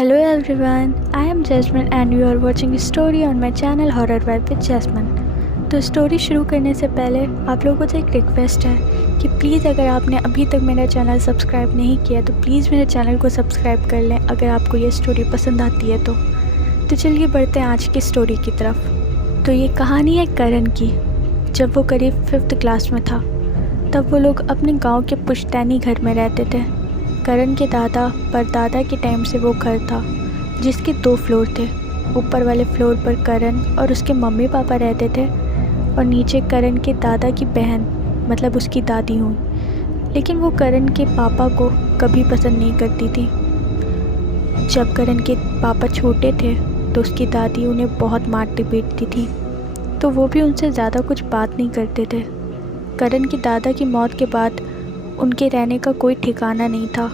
Hello everyone, I am Jasmine and you are watching a story on my channel Horror Vibe with Jasmine। तो story शुरू करने से पहले आप लोगों से एक रिक्वेस्ट है कि प्लीज़ अगर आपने अभी तक मेरा चैनल सब्सक्राइब नहीं किया तो प्लीज़ मेरे चैनल को सब्सक्राइब कर लें अगर आपको ये स्टोरी पसंद आती है तो चलिए बढ़ते हैं आज की स्टोरी की तरफ। तो ये कहानी है करण की। जब वो करीब 5th क्लास में था तब वो लोग अपने गाँव के पुश्तैनी घर में रहते थे। करण के दादा परदादा के टाइम से वो घर था जिसके 2 फ्लोर थे। ऊपर वाले फ्लोर पर करण और उसके मम्मी पापा रहते थे और नीचे करण के दादा की बहन मतलब उसकी दादी हुई। लेकिन वो करण के पापा को कभी पसंद नहीं करती थी। जब करण के पापा छोटे थे तो उसकी दादी उन्हें बहुत मारती पीटती थी, तो वो भी उनसे ज़्यादा कुछ बात नहीं करते थे। करण के दादा की मौत के बाद उनके रहने का कोई ठिकाना नहीं था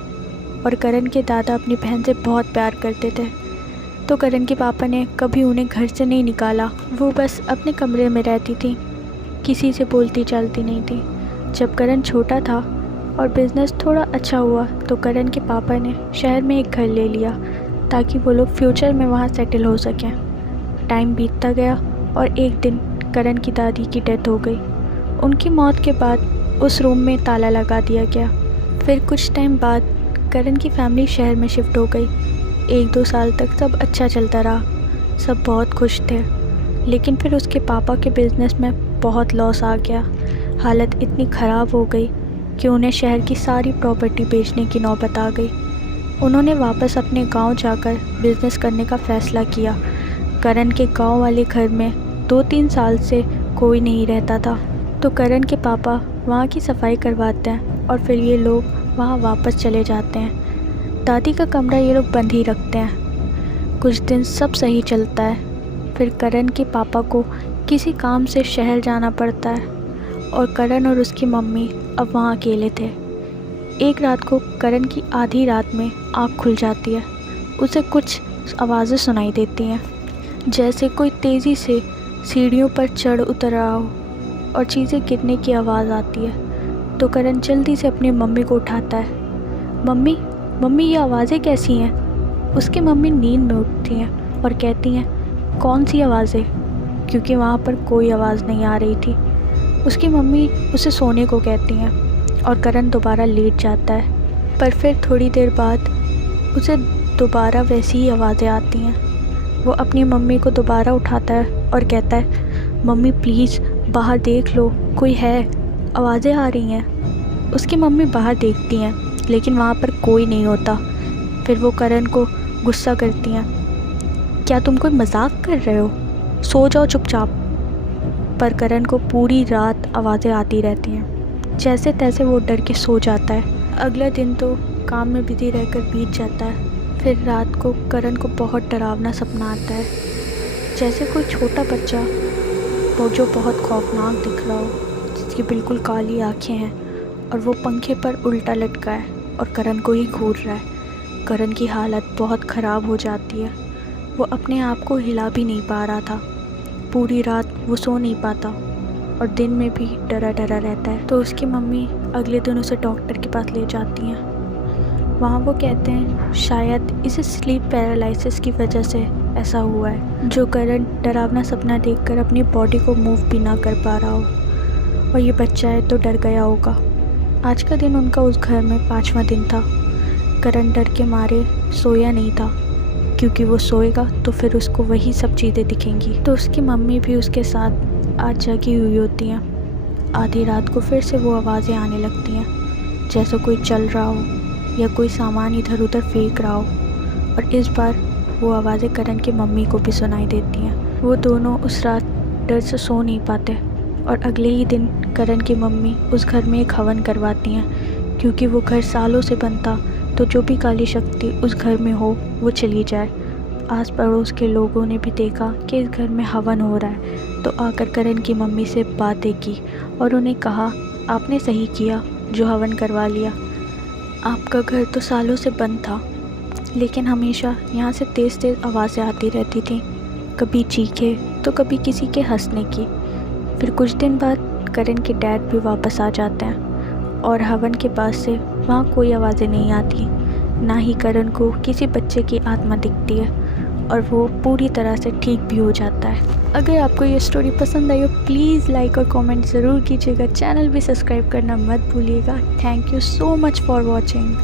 और करण के दादा अपनी बहन से बहुत प्यार करते थे, तो करण के पापा ने कभी उन्हें घर से नहीं निकाला। वो बस अपने कमरे में रहती थी, किसी से बोलती चालती नहीं थी। जब करण छोटा था और बिज़नेस थोड़ा अच्छा हुआ तो करण के पापा ने शहर में एक घर ले लिया ताकि वो लोग फ्यूचर में वहाँ सेटल हो सकें। टाइम बीतता गया और एक दिन करण की दादी की डेथ हो गई। उनकी मौत के बाद उस रूम में ताला लगा दिया गया। फिर कुछ टाइम बाद करण की फैमिली शहर में शिफ्ट हो गई। 1-2 साल तक सब अच्छा चलता रहा, सब बहुत खुश थे। लेकिन फिर उसके पापा के बिज़नेस में बहुत लॉस आ गया। हालत इतनी ख़राब हो गई कि उन्हें शहर की सारी प्रॉपर्टी बेचने की नौबत आ गई। उन्होंने वापस अपने गांव जाकर बिज़नेस करने का फ़ैसला किया। करण के गांव वाले घर में 2-3 साल से कोई नहीं रहता था, तो करण के पापा वहाँ की सफाई करवाते हैं और फिर ये लोग वहाँ वापस चले जाते हैं। दादी का कमरा ये लोग बंद ही रखते हैं। कुछ दिन सब सही चलता है। फिर करण के पापा को किसी काम से शहर जाना पड़ता है और करण और उसकी मम्मी अब वहाँ अकेले थे। एक रात को करण की आधी रात में आँख खुल जाती है। उसे कुछ आवाज़ें सुनाई देती हैं, जैसे कोई तेज़ी से सीढ़ियों पर चढ़ उतर रहा हो और चीज़ें गिरने की आवाज़ आती है। तो करण जल्दी से अपनी मम्मी को उठाता है। मम्मी मम्मी ये आवाज़ें कैसी हैं? उसकी मम्मी नींद में उठती हैं और कहती हैं कौन सी आवाज़ें, क्योंकि वहाँ पर कोई आवाज़ नहीं आ रही थी। उसकी मम्मी उसे सोने को कहती हैं और करण दोबारा लेट जाता है। पर फिर थोड़ी देर बाद उसे दोबारा वैसी ही आवाज़ें आती हैं। वो अपनी मम्मी को दोबारा उठाता है और कहता है मम्मी प्लीज़ बाहर देख लो, कोई है, आवाज़ें आ रही हैं। उसकी मम्मी बाहर देखती हैं लेकिन वहाँ पर कोई नहीं होता। फिर वो करण को गुस्सा करती हैं, क्या तुम कोई मजाक कर रहे हो, सो जाओ चुपचाप। पर करण को पूरी रात आवाज़ें आती रहती हैं। जैसे तैसे वो डर के सो जाता है। अगला दिन तो काम में बिजी रहकर बीत जाता है। फिर रात को करण को बहुत डरावना सपना आता है, जैसे कोई छोटा बच्चा वो जो बहुत खौफनाक दिख रहा हो, जिसकी बिल्कुल काली आँखें हैं और वो पंखे पर उल्टा लटका है और करण को ही घूर रहा है। करण की हालत बहुत ख़राब हो जाती है। वो अपने आप को हिला भी नहीं पा रहा था। पूरी रात वो सो नहीं पाता और दिन में भी डरा डरा रहता है। तो उसकी मम्मी अगले दिन उसे डॉक्टर के पास ले जाती हैं। वहाँ वो कहते हैं शायद इसे स्लीप पैरालिसिस की वजह से ऐसा हुआ है, जो करण डरावना सपना देखकर अपनी बॉडी को मूव भी ना कर पा रहा हो और ये बच्चा है तो डर गया होगा। आज का दिन उनका उस घर में 5वां दिन था। करण डर के मारे सोया नहीं था, क्योंकि वो सोएगा तो फिर उसको वही सब चीज़ें दिखेंगी। तो उसकी मम्मी भी उसके साथ आज जगी हुई होती हैं। आधी रात को फिर से वो आवाज़ें आने लगती हैं, जैसे कोई चल रहा हो या कोई सामान इधर उधर फेंक रहा हो। और इस बार वो आवाज़ें करण की मम्मी को भी सुनाई देती हैं। वो दोनों उस रात डर से सो नहीं पाते और अगले ही दिन करण की मम्मी उस घर में एक हवन करवाती हैं, क्योंकि वो घर सालों से बंद था, तो जो भी काली शक्ति उस घर में हो वो चली जाए। आस पड़ोस के लोगों ने भी देखा कि इस घर में हवन हो रहा है, तो आकर करण की मम्मी से बातें की और उन्हें कहा आपने सही किया जो हवन करवा लिया। आपका घर तो सालों से बंद था, लेकिन हमेशा यहाँ से तेज़ तेज़ आवाज़ें आती रहती थी, कभी चीखे तो कभी किसी के हंसने की। फिर कुछ दिन बाद करण के डैड भी वापस आ जाते हैं और हवन के पास से वहाँ कोई आवाज़ें नहीं आती, ना ही करण को किसी बच्चे की आत्मा दिखती है और वो पूरी तरह से ठीक भी हो जाता है। अगर आपको ये स्टोरी पसंद आई हो प्लीज़ लाइक और कमेंट ज़रूर कीजिएगा। चैनल भी सब्सक्राइब करना मत भूलिएगा। Thank you so much for watching.